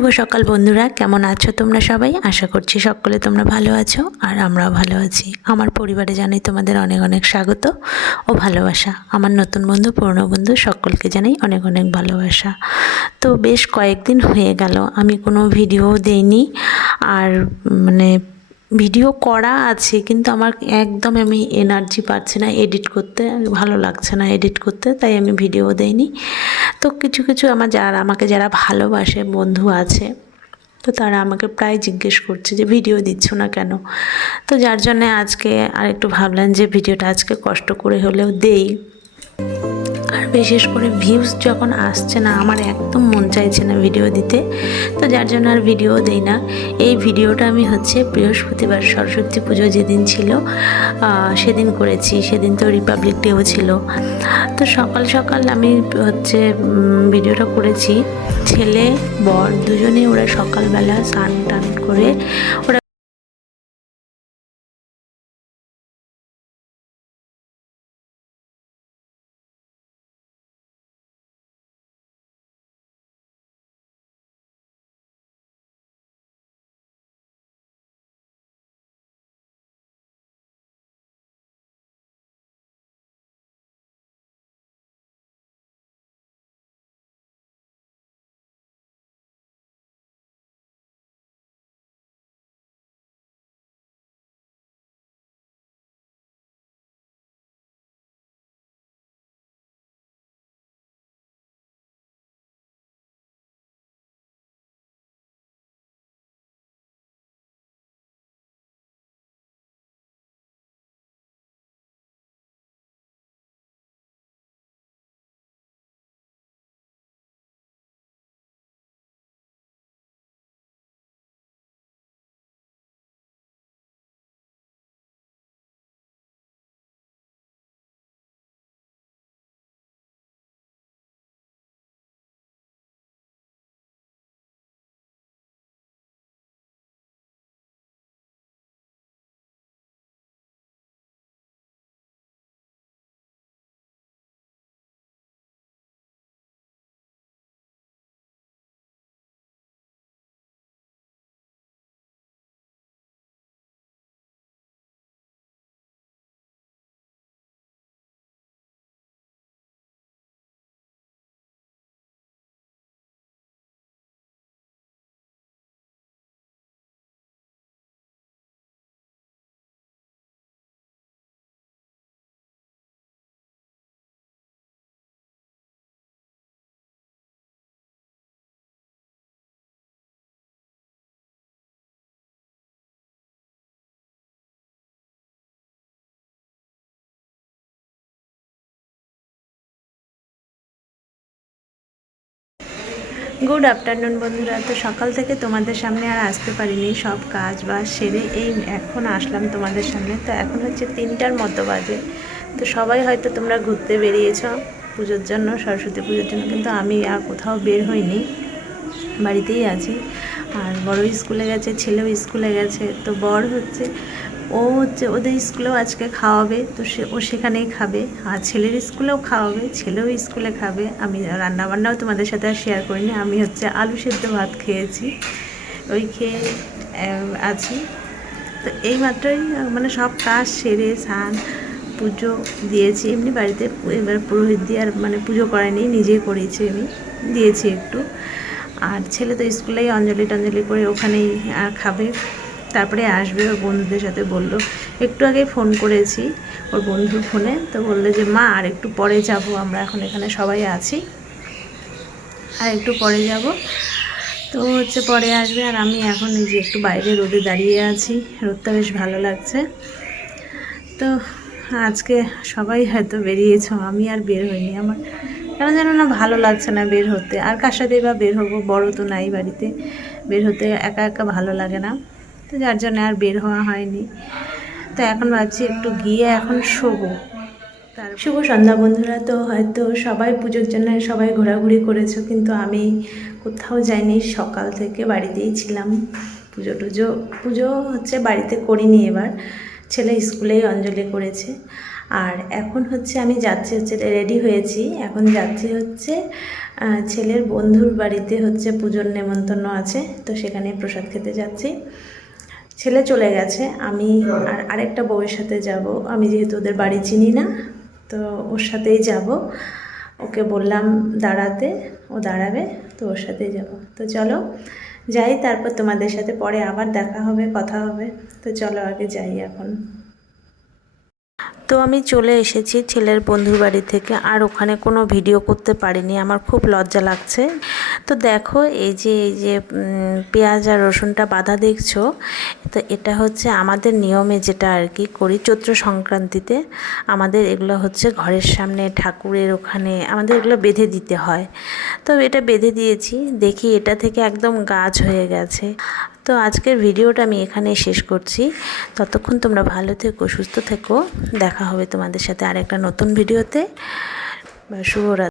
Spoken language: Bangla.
শুভ সকাল বন্ধুরা, কেমন আছো তোমরা সবাই? আশা করছি সকলে তোমরা ভালো আছো আর আমরাও ভালো আছি। আমার পরিবারে জানাই তোমাদের অনেক অনেক স্বাগত ও ভালোবাসা। আমার নতুন বন্ধু, পুরনো বন্ধু সকলকে জানাই অনেক অনেক ভালোবাসা। তো বেশ কয়েকদিন হয়ে গেল আমি কোনো ভিডিও দেইনি, আর ভিডিও করা আছে কিন্তু আমার একদম আমি এনার্জি পাচ্ছি না এডিট করতে, ভালো লাগছে না এডিট করতে, তাই আমি ভিডিও দেইনি। তো কিছু কিছু আমাকে যারা ভালোবাসে বন্ধু আছে, তো তারা আমাকে প্রায় জিজ্ঞেস করছে যে ভিডিও দিচ্ছ না কেন। তো যার জন্যে আজকে আর একটু ভাবলাম যে ভিডিওটা আজকে কষ্ট করে হলেও দেই। আর বিশেষ করে ভিউজ যখন আসছে না, আমার একদম মন চাইছে না ভিডিও দিতে, তো যার জন্য আর ভিডিও দেই না। এই ভিডিওটা আমি বৃহস্পতিবার সরস্বতী পুজো যেদিন ছিল সেদিন করেছি। সেদিন তো রিপাবলিক ডেও ছিল। তো সকাল সকাল আমি ভিডিওটা করেছি। ছেলে বর দুজনেই ওরা সকালবেলা স্নান টান করে ওরা গুড আফটারনুন বন্ধুরা। তো সকাল থেকে তোমাদের সামনে আর আসতে পারিনি, সব কাজ বাজ সেরে এই এখন আসলাম তোমাদের সামনে। তো এখন হচ্ছে 3টার মতো বাজে। তো সবাই হয়তো তোমরা ঘুরতে বেরিয়েছ পুজোর জন্য, সরস্বতী পুজোর জন্য, কিন্তু আমি আর কোথাও বের হইনি, বাড়িতেই আছি। আর বড় স্কুলে গেছে, ছেলেও স্কুলে গেছে। তো বর ওদের স্কুলেও আজকে খাওয়াবে, তো ও সেখানেই খাবে। আর ছেলের স্কুলেও খাওয়াবে, ছেলেও স্কুলে খাবে। আমি রান্নাবান্নাও তোমাদের সাথে আর শেয়ার করিনি। আমি আলু সেদ্ধ ভাত খেয়েছি, ওই খেয়ে আছি। তো এই মাত্রই সব কাজ সেরে স্নান পুজো দিয়েছি। এমনি বাড়িতে এবার পুরোহিত দিয়ে আর পুজো করায়নি, নিজেই করেছি, আমি দিয়েছি একটু। আর ছেলে তো স্কুলেই অঞ্জলি টঞ্জলি করে ওখানেই খাবে, তারপরে আসবে। ওর বন্ধুদের সাথে বললো, একটু আগে ফোন করেছি ওর বন্ধুর ফোনে, তো বললো যে মা আর একটু পরে যাব, আমরা এখন এখানে সবাই আছি, আর একটু পরে যাব। তো পরে আসবে। আর আমি এখন এই যে একটু বাইরে রোদে দাঁড়িয়ে আছি, রোদটা বেশ ভালো লাগছে। তো আজকে সবাই হয়তো বেরিয়েছ, আমি আর বের হইনি। আমার কেন জানো না ভালো লাগছে না বের হতে। আর কার সাথেই বা বের হবো, বড় তো নাই বাড়িতে, বের হতে একা একা ভালো লাগে না। তো যার জন্য আর বের হওয়া হয়নি। তো এখন ভাবছি একটু গিয়ে এখন শোবো। শুভ সন্ধ্যা বন্ধুরা। তো হয়তো সবাই পুজোর জন্য সবাই ঘোরাঘুরি করেছো, কিন্তু আমি কোথাও যাইনি, সকাল থেকে বাড়িতেই ছিলাম। পুজো বাড়িতে করিনি, এবার ছেলে স্কুলেই অঞ্জলি করেছে। আর এখন হচ্ছে আমি যাচ্ছি হচ্ছে রেডি হয়েছি, এখন যাচ্ছি হচ্ছে ছেলের বন্ধুর বাড়িতে হচ্ছে পুজোর নেমন্তন্ন আছে, তো সেখানে প্রসাদ খেতে যাচ্ছি। ছেলে চলে গেছে, আমি আর আরেকটা বউয়ের সাথে যাব। আমি যেহেতু ওদের বাড়ি চিনি না, তো ওর সাথেই যাব। ওকে বললাম দাঁড়াতে, ও দাঁড়াবে, তো ওর সাথেই যাব। তো চলো যাই, তারপর তোমাদের সাথে পরে আবার দেখা হবে, কথা হবে। তো চলো আগে যাই এখন। তো আমি চলে এসেছি ছেলের বন্ধুর বাড়ি থেকে, আর ওখানে কোনো ভিডিও করতে পারিনি, আমার খুব লজ্জা লাগছে। তো দেখো এই যে পেঁয়াজ আর রসুনটা বাঁধা দেখছো, তো এটা হচ্ছে আমাদের নিয়মে যেটা আর কি করি চৈত্র সংক্রান্তিতে। আমাদের এগুলো হচ্ছে ঘরের সামনে ঠাকুরের ওখানে আমাদের এগুলো বেঁধে দিতে হয়। তো এটা বেঁধে দিয়েছি, দেখি এটা থেকে একদম গাছ হয়ে গেছে। তো আজকের ভিডিওটা আমি এখানেই শেষ করছি। ততক্ষণ তোমরা ভালো থেকো, সুস্থ থেকো। দেখা হবে তোমাদের সাথে আরেকটা নতুন ভিডিওতে। শুভরাত্রি।